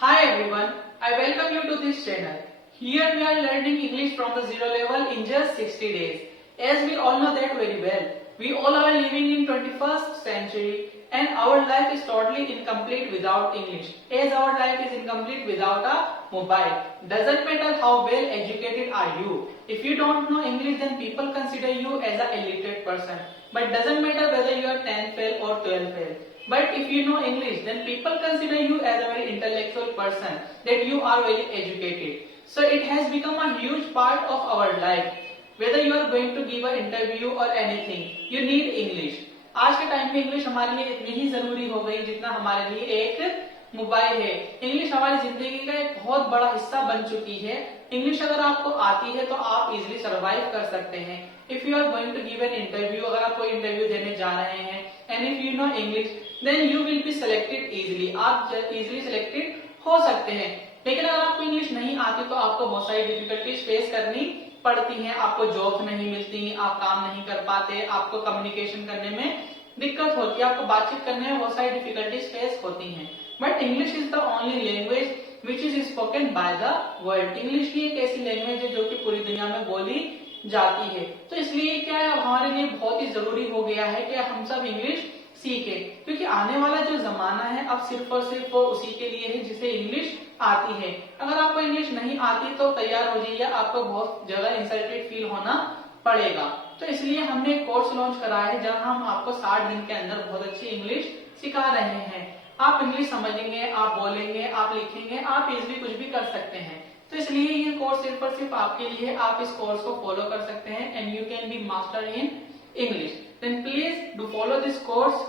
Hi everyone, I welcome you to this channel. Here we are learning English from the zero level in just 60 days. As we all know that very well, we all are living in 21st century and our life is totally incomplete without English. As our life is incomplete without a mobile. Doesn't matter how well educated are you. If you don't know English, then people consider you as an illiterate person. But doesn't matter whether you are 10th fail or 12th fail. But if you know English, then people consider you as a very intellectual person, that you are very educated. So it has become a huge part of our life. Whether you are going to give an interview or anything, you need English. आज के time में English हमारे लिए इतनी ही जरूरी हो गई जितना हमारे लिए एक मोबाइल है। इंग्लिश हमारी जिंदगी का एक बहुत बड़ा हिस्सा बन चुकी है। इंग्लिश अगर आपको आती है तो आप इजिली सर्वाइव कर सकते हैं। If you are going to give an interview, अगर आप कोई इंटरव्यू देने जा रहे हैं and if you know English then you will be selected easily, आप इजिली सिलेक्टेड हो सकते हैं। लेकिन अगर आपको इंग्लिश नहीं आती तो आपको बहुत सारी डिफिकल्टीज फेस करनी पड़ती हैं, आपको जॉब नहीं मिलती, आप काम नहीं कर पाते, आपको कम्युनिकेशन करने में दिक्कत होती है, आपको बातचीत करने में बहुत सारी डिफिकल्टीज फेस होती हैं। But English is the only language which is spoken by the world. English ही एक ऐसी लैंग्वेज है जो कि पूरी दुनिया में बोली जाती है। तो इसलिए क्या है, अब हमारे लिए बहुत ही जरूरी हो गया है कि हम सब इंग्लिश सीखे, क्योंकि आने वाला जो जमाना है अब सिर्फ और सिर्फ उसी के लिए है जिसे इंग्लिश आती है। अगर आपको इंग्लिश नहीं आती तो तैयार हो जाइए, आपको बहुत जगह इंसल्टेड फील होना पड़ेगा। तो इसलिए हमने एक कोर्स लॉन्च करा है जहां हम आपको 60 दिन के अंदर बहुत अच्छी इंग्लिश सिखा रहे हैं। आप इंग्लिश समझेंगे, आप बोलेंगे, आप लिखेंगे, आप इजिली कुछ भी कर सकते हैं। तो इसलिए ये कोर्स सिर्फ और सिर्फ आपके लिए, आप इस कोर्स को फॉलो कर सकते हैं and you can be master in English. Then please do follow this course.